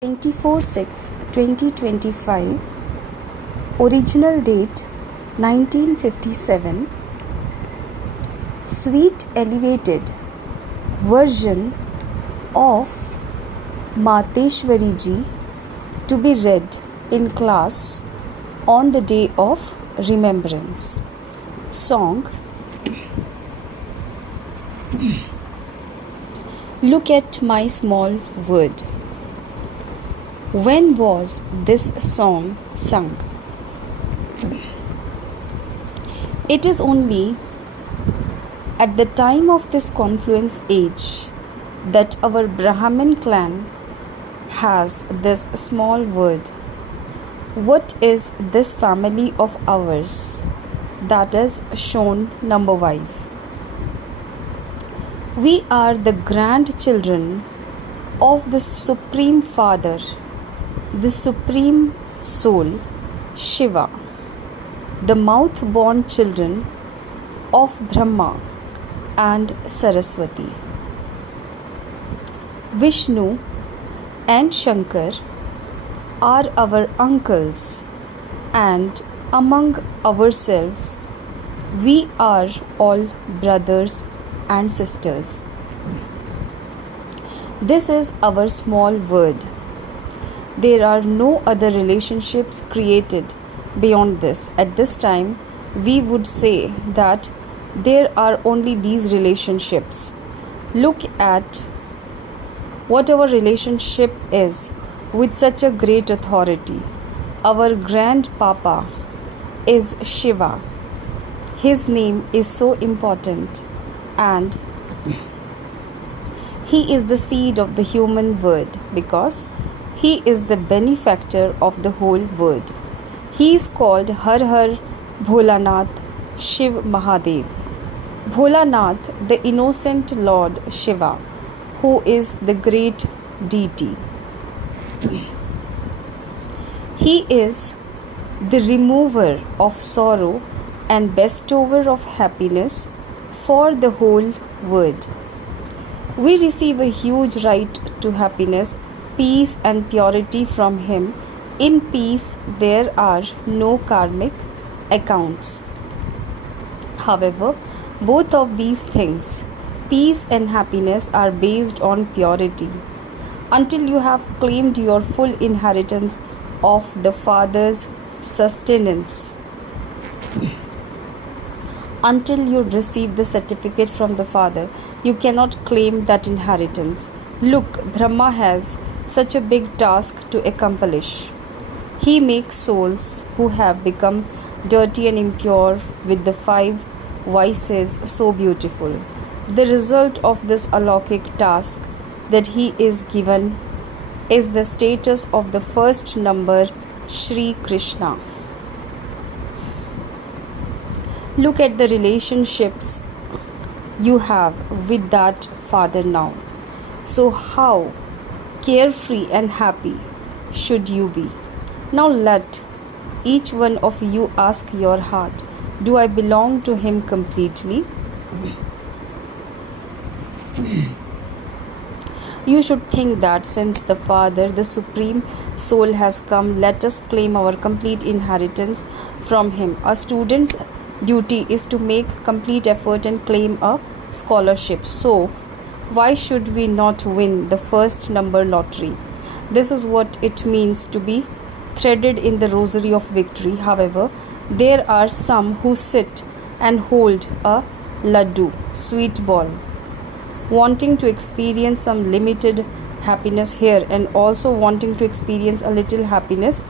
24/6/2025, original date 1957, sweet elevated version of Mateshwari Ji to be read in class on the day of remembrance. Song. Look at my small word. When was this song sung? It is only at the time of this confluence age that our Brahmin clan has this small word. What is this family of ours that is shown number-wise? We are the grandchildren of the Supreme Father, the Supreme Soul, Shiva, the mouth-born children of Brahma and Saraswati. Vishnu and Shankar are our uncles, and among ourselves we are all brothers and sisters. This is our small word. There are no other relationships created beyond this. At this time, we would say that there are only these relationships. Look at what our relationship is with such a great authority. Our grandpapa is Shiva. His name is so important, and he is the seed of the human word because he is the benefactor of the whole world. He is called Har Har Bholanath Shiv Mahadev. Bholanath, the innocent Lord Shiva, who is the great deity. He is the remover of sorrow and bestower of happiness for the whole world. We receive a huge right to happiness, peace and purity from him. In peace there are no karmic accounts. However, both of these things, peace and happiness, are based on purity. Until you have claimed your full inheritance of the Father's sustenance, until you receive the certificate from the Father, you cannot claim that inheritance. Look, Brahma has such a big task to accomplish. He makes souls who have become dirty and impure with the 5 vices so beautiful. The result of this alaukic task that he is given is the status of the first number, Shri Krishna. Look at the relationships you have with that Father now. So how carefree and happy should you be? Now let each one of you ask your heart, do I belong to him completely? You should think that since the Father, the Supreme Soul, has come, let us claim our complete inheritance from him. A student's duty is to make complete effort and claim a scholarship. So why should we not win the first number lottery? This is what it means to be threaded in the rosary of victory. However, there are some who sit and hold a laddu, sweet ball, wanting to experience some limited happiness here and also wanting to experience a little happiness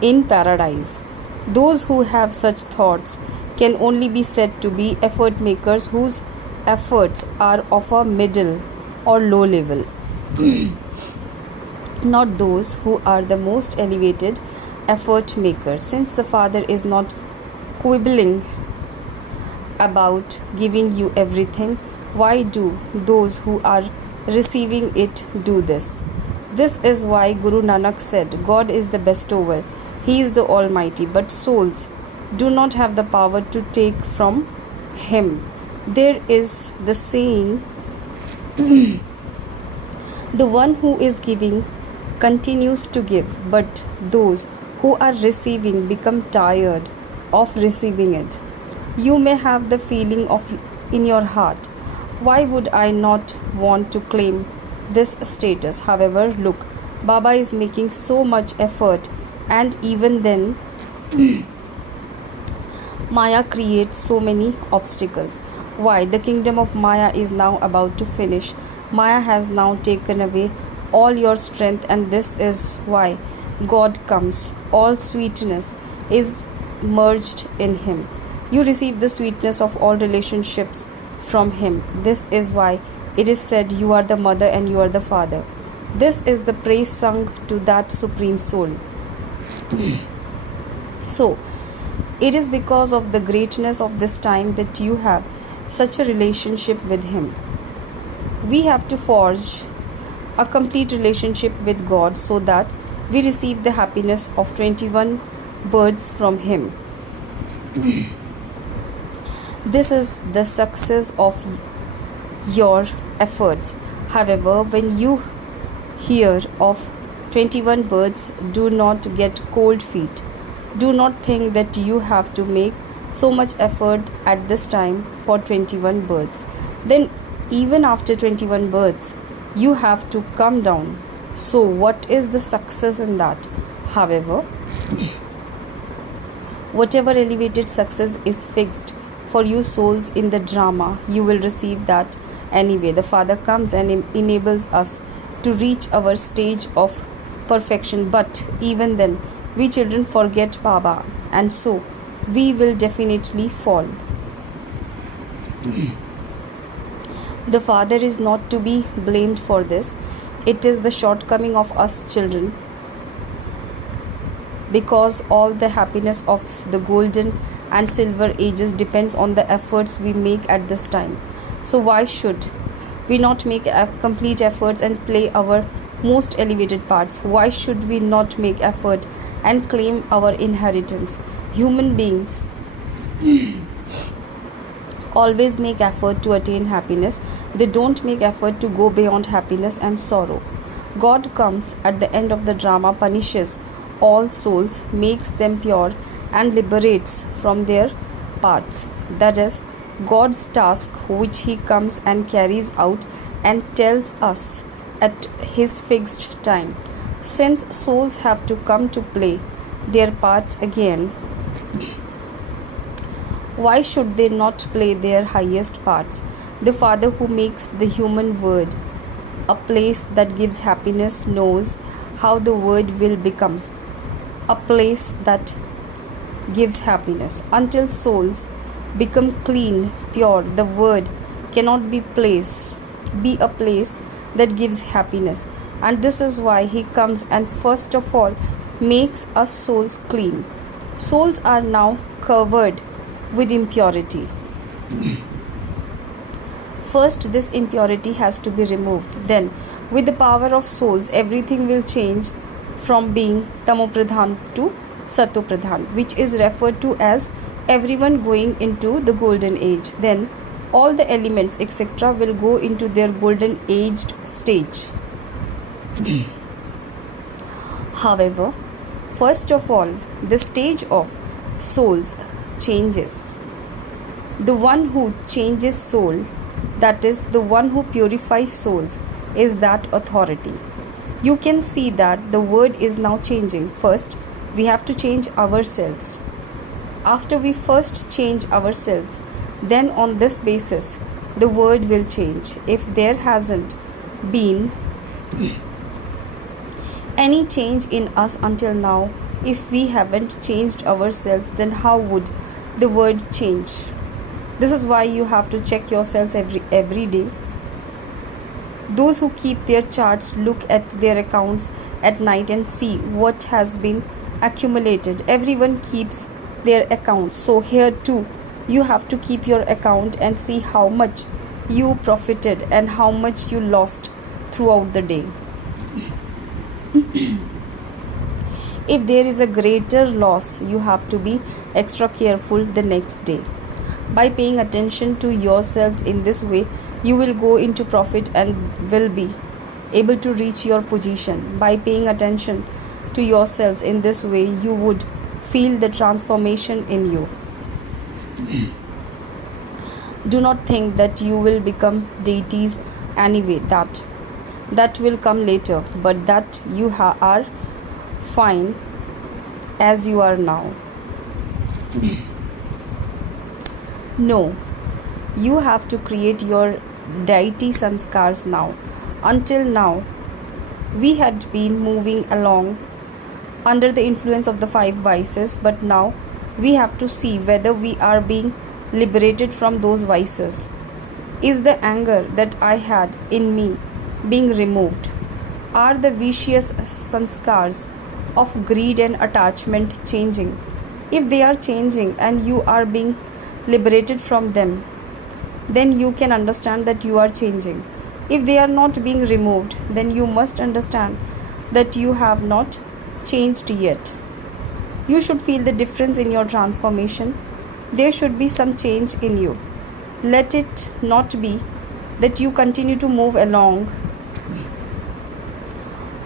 in paradise. Those who have such thoughts can only be said to be effort makers whose efforts are of a middle or low level, not those who are the most elevated effort makers. Since the Father is not quibbling about giving you everything, why do those who are receiving it do this? This is why Guru Nanak said, God is the bestower, he is the Almighty, but souls do not have the power to take from him. There is the saying, the one who is giving continues to give, but those who are receiving become tired of receiving it. You may have the feeling of in your heart, why would I not want to claim this status? However, look, Baba is making so much effort, and even then Maya creates so many obstacles. Why? The kingdom of Maya is now about to finish. Maya has now taken away all your strength, and this is why God comes. All sweetness is merged in Him. You receive the sweetness of all relationships from Him. This is why it is said, you are the mother and you are the father. This is the praise sung to that Supreme Soul. So, it is because of the greatness of this time that you have such a relationship with Him. We have to forge a complete relationship with God so that we receive the happiness of 21 births from Him. This is the success of your efforts. However, when you hear of 21 births, do not get cold feet. Do not think that you have to make so much effort at this time for 21 births. Then even after 21 births, you have to come down. So what is the success in that? However, whatever elevated success is fixed for you souls in the drama, you will receive that anyway. The Father comes and enables us to reach our stage of perfection, but even then we children forget Baba, and so we will definitely fall. The Father is not to be blamed for this. It is the shortcoming of us children, because all the happiness of the golden and silver ages depends on the efforts we make at this time. So why should we not make complete efforts and play our most elevated parts? Why should we not make effort and claim our inheritance? Human beings always make effort to attain happiness. They don't make effort to go beyond happiness and sorrow. God comes at the end of the drama, punishes all souls, makes them pure, and liberates from their paths. That is God's task, which He comes and carries out and tells us at His fixed time. Since souls have to come to play their parts again, why should they not play their highest parts? The Father who makes the human world a place that gives happiness knows how the world will become a place that gives happiness. Until souls become clean, pure, the word cannot be a place that gives happiness. And this is why He comes and first of all makes us souls clean. Souls are now covered with impurity. First, this impurity has to be removed. Then, with the power of souls, everything will change from being tamopradhan to satopradhan, which is referred to as everyone going into the golden age. Then all the elements etc. will go into their golden aged stage. However, first of all, the stage of souls changes. The one who changes soul, that is the one who purifies souls, is that authority. You can see that the word is now changing. First, we have to change ourselves. After we first change ourselves, then on this basis, the word will change. If there hasn't been any change in us until now, if we haven't changed ourselves, then how would the word change? This is why you have to check yourselves every day. Those who keep their charts look at their accounts at night and see what has been accumulated. Everyone keeps their accounts. So here too, you have to keep your account and see how much you profited and how much you lost throughout the day. If there is a greater loss, you have to be extra careful the next day. By paying attention to yourselves in this way, you will go into profit and will be able to reach your position. By paying attention to yourselves in this way, you would feel the transformation in you. Do not think that you will become deities anyway. That will come later, but that you are fine as you are now. No, you have to create your deity sanskars now. Until now, we had been moving along under the influence of the 5 vices, but now we have to see whether we are being liberated from those vices. Is the anger that I had in me being removed? Are the vicious sanskars of greed and attachment changing? If they are changing and you are being liberated from them, then you can understand that you are changing. If they are not being removed, then you must understand that you have not changed yet. You should feel the difference in your transformation. There should be some change in you. Let it not be that you continue to move along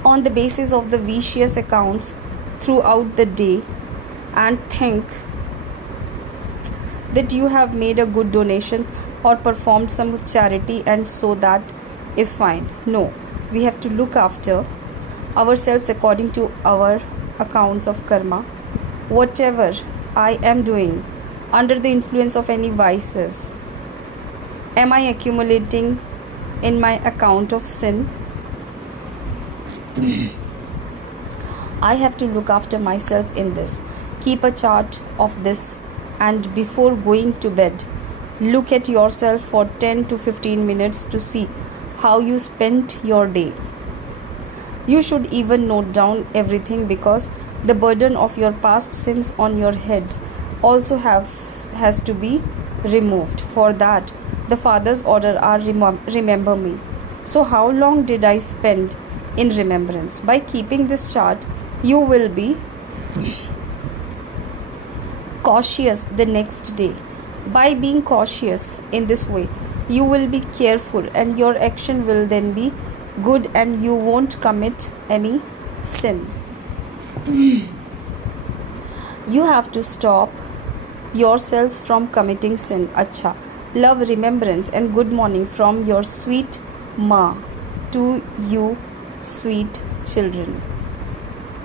on the basis of the vicious accounts throughout the day and think that you have made a good donation or performed some charity and so that is fine. No, we have to look after ourselves according to our accounts of karma. Whatever I am doing under the influence of any vices, am I accumulating in my account of sin? I have to look after myself in this. Keep a chart of this, and before going to bed, look at yourself for 10 to 15 minutes to see how you spent your day. You should even note down everything, because the burden of your past sins on your heads also has to be removed. For that, the Father's order are remember me. So how long did I spend in remembrance? By keeping this chart, you will be cautious the next day. By being cautious in this way, you will be careful, and your action will then be good, and you won't commit any sin. You have to stop yourselves from committing sin. Acha. Love, remembrance and good morning from your sweet Ma to you sweet children.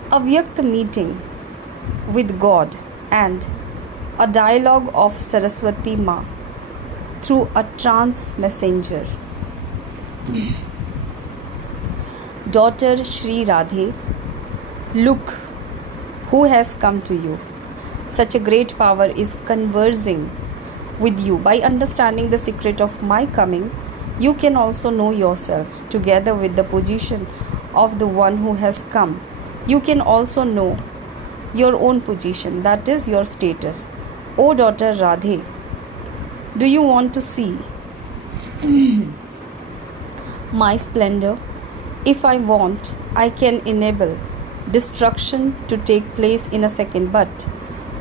Avyakt meeting with God and a dialogue of Saraswati Ma through a trance messenger. Daughter Shri Radhe, look who has come to you. Such a great power is conversing with you. By understanding the secret of my coming, you can also know yourself. Together with the position of the one who has come, you can also know your own position, that is your status. O daughter Radhe, do you want to see my splendor? If I want, I can enable destruction to take place in a second, but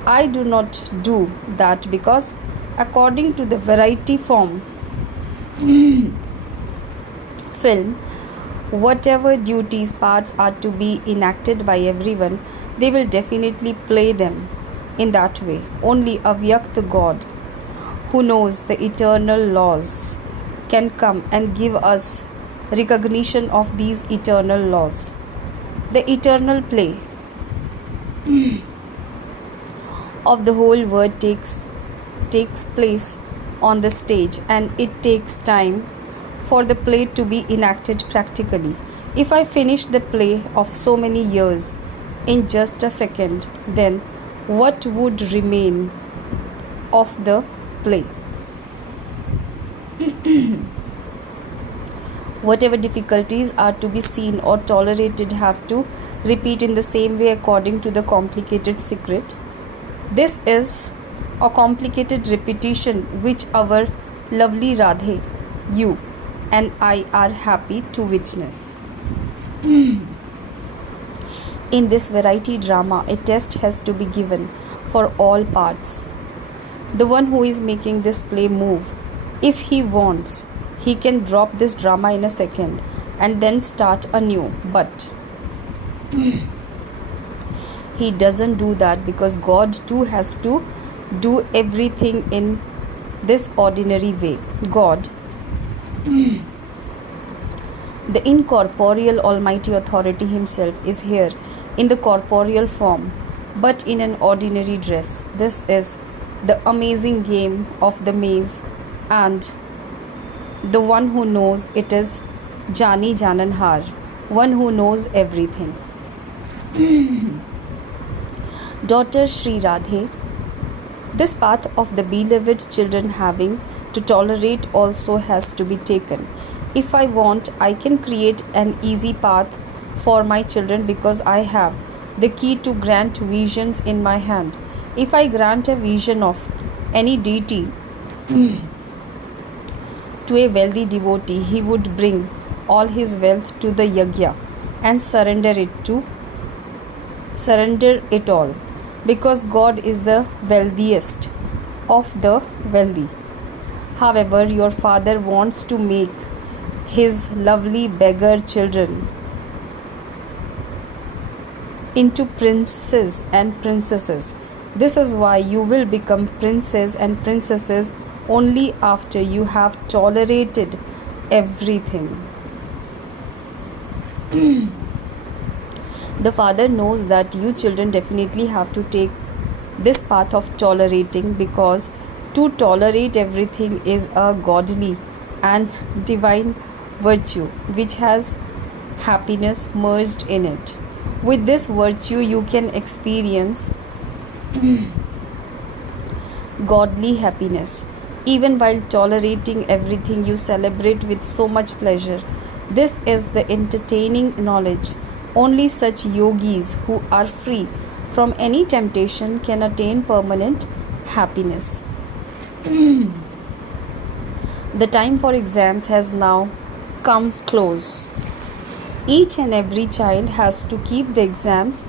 I do not do that, because according to the variety form film, whatever duties, parts are to be enacted by everyone, they will definitely play them in that way. Only Avyakt God, who knows the eternal laws, can come and give us recognition of these eternal laws. The eternal play of the whole world takes place on the stage, and it takes time for the play to be enacted practically. If I finish the play of so many years in just a second, then what would remain of the play? Whatever difficulties are to be seen or tolerated have to repeat in the same way according to the complicated secret. This is a complicated repetition which our lovely Radhe, you and I are happy to witness. In this variety drama, a test has to be given for all parts. The one who is making this play move, if he wants, he can drop this drama in a second and then start anew. But he doesn't do that, because God too has to do everything in this ordinary way. God, the incorporeal Almighty Authority Himself, is here in the corporeal form, but in an ordinary dress. This is the amazing game of the maze, and the one who knows it is Jani Jananhar, one who knows everything. Daughter Sri Radhe, this path of the beloved children having to tolerate also has to be taken. If I want, I can create an easy path for my children, because I have the key to grant visions in my hand. If I grant a vision of any deity to a wealthy devotee, he would bring all his wealth to the yajna and surrender it all, because God is the wealthiest of the wealthy. However, your father wants to make his lovely beggar children into princes and princesses. This is why you will become princes and princesses only after you have tolerated everything. The father knows that you children definitely have to take this path of tolerating, because to tolerate everything is a godly and divine virtue which has happiness merged in it. With this virtue, you can experience godly happiness. Even while tolerating everything, you celebrate with so much pleasure. This is the entertaining knowledge. Only such yogis who are free from any temptation can attain permanent happiness. The time for exams has now come close. Each and every child has to keep the exams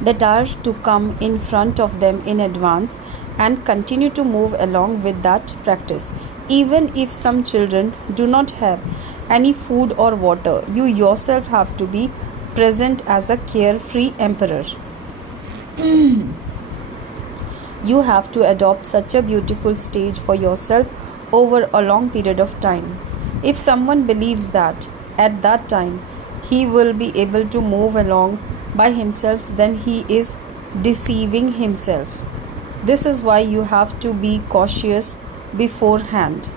that are to come in front of them in advance and continue to move along with that practice. Even if some children do not have any food or water, you yourself have to be present as a carefree emperor. You have to adopt such a beautiful stage for yourself over a long period of time. If someone believes that at that time he will be able to move along by himself, then he is deceiving himself. This is why you have to be cautious beforehand.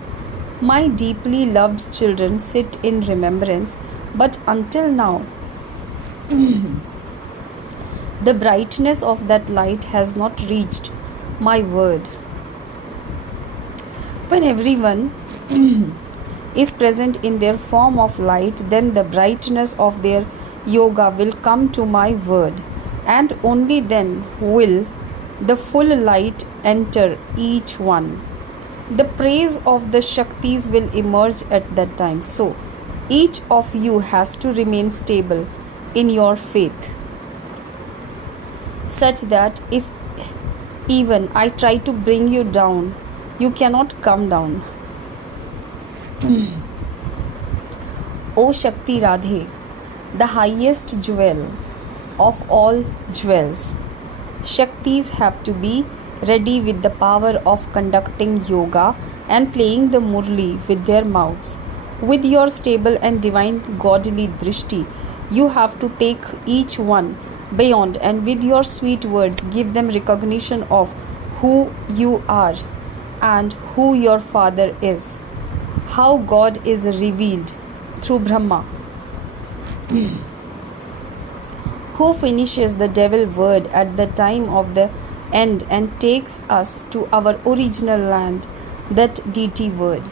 My deeply loved children sit in remembrance, but until now, the brightness of that light has not reached my word. When everyone is present in their form of light, then the brightness of their yoga will come to my word, and only then will the full light enter each one. The praise of the Shaktis will emerge at that time. So, each of you has to remain stable in your faith, such that if even I try to bring you down, you cannot come down. O Shakti Radhe, the highest jewel of all jewels, Shaktis have to be ready with the power of conducting yoga and playing the Murli with their mouths. With your stable and divine godly drishti, you have to take each one beyond, and with your sweet words give them recognition of who you are and who your father is, how God is revealed through Brahma, who finishes the devil word at the time of the end and takes us to our original land, that deity word.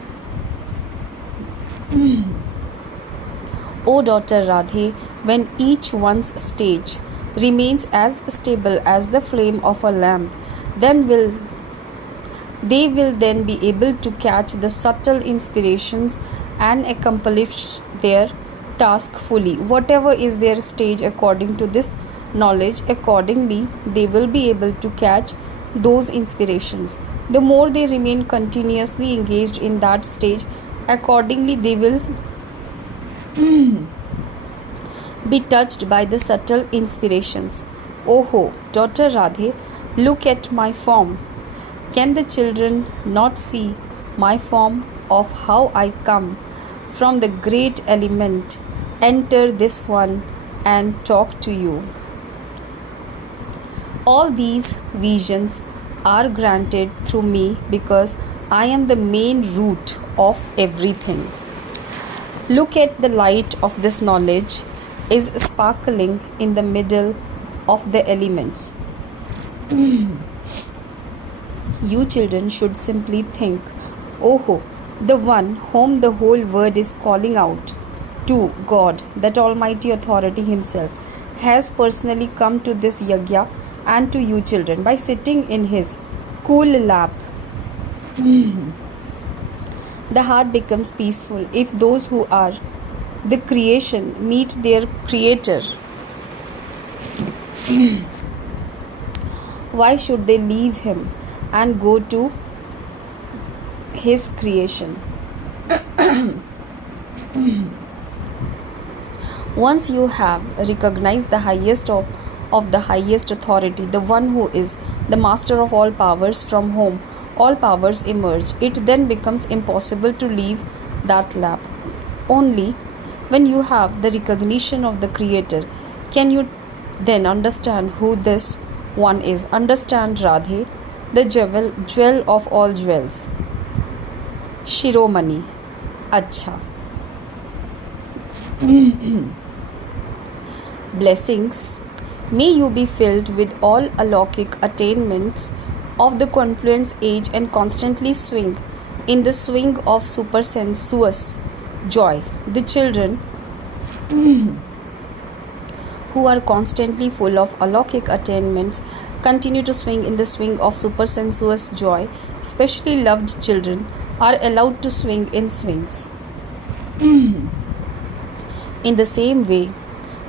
O daughter Radhe, when each one's stage remains as stable as the flame of a lamp, then they will then be able to catch the subtle inspirations and accomplish their task fully. Whatever is their stage according to this knowledge, accordingly they will be able to catch those inspirations. The more they remain continuously engaged in that stage, Accordingly, they will be touched by the subtle inspirations. Oh, daughter Radhe, look at my form. Can the children not see my form of how I come from the great element, enter this one and talk to you? All these visions are granted through me because I am the main root of everything. Look at the light of this knowledge is sparkling in the middle of the elements. You children should simply think, oh, the one whom the whole world is calling out to, God, that Almighty Authority Himself, has personally come to this yajna and to you children by sitting in His cool lap. The heart becomes peaceful if those who are the creation meet their Creator. Why should they leave Him and go to His creation? Once you have recognized the highest of the highest authority, the one who is the master of all powers, from whom all powers emerge, it then becomes impossible to leave that lap. Only when you have the recognition of the Creator can you then understand who this one is. Understand, Radhe, the jewel of all jewels. Shiromani. Acha. Blessings. May you be filled with all alaukic attainments of the confluence age and constantly swing in the swing of supersensuous joy. The children who are constantly full of alaukic attainments continue to swing in the swing of supersensuous joy. Especially loved children are allowed to swing in swings. In the same way,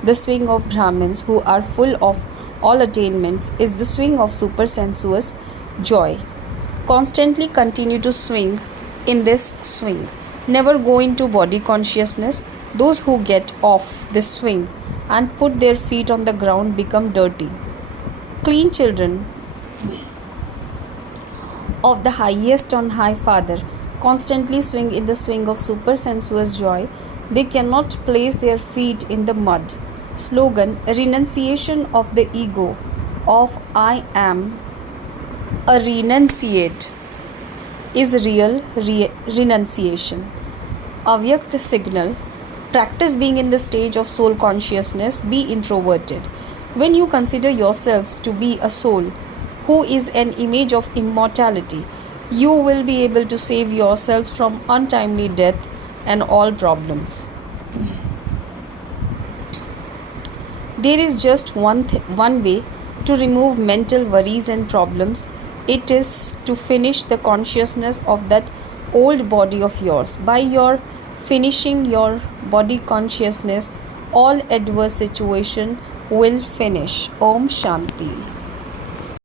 the swing of Brahmins who are full of all attainments is the swing of supersensuous joy. Constantly continue to swing in this swing. Never go into body consciousness. Those who get off this swing and put their feet on the ground become dirty. Clean children of the highest on high Father constantly swing in the swing of supersensuous joy. They cannot place their feet in the mud. Slogan: renunciation of the ego of I am a renunciate is real renunciation. Avyakt signal: practice being in the stage of soul consciousness. Be introverted. When you consider yourselves to be a soul who is an image of immortality, you will be able to save yourselves from untimely death and all problems. There is just one way to remove mental worries and problems. It is to finish the consciousness of that old body of yours. By your finishing your body consciousness, all adverse situation will finish. Om Shanti.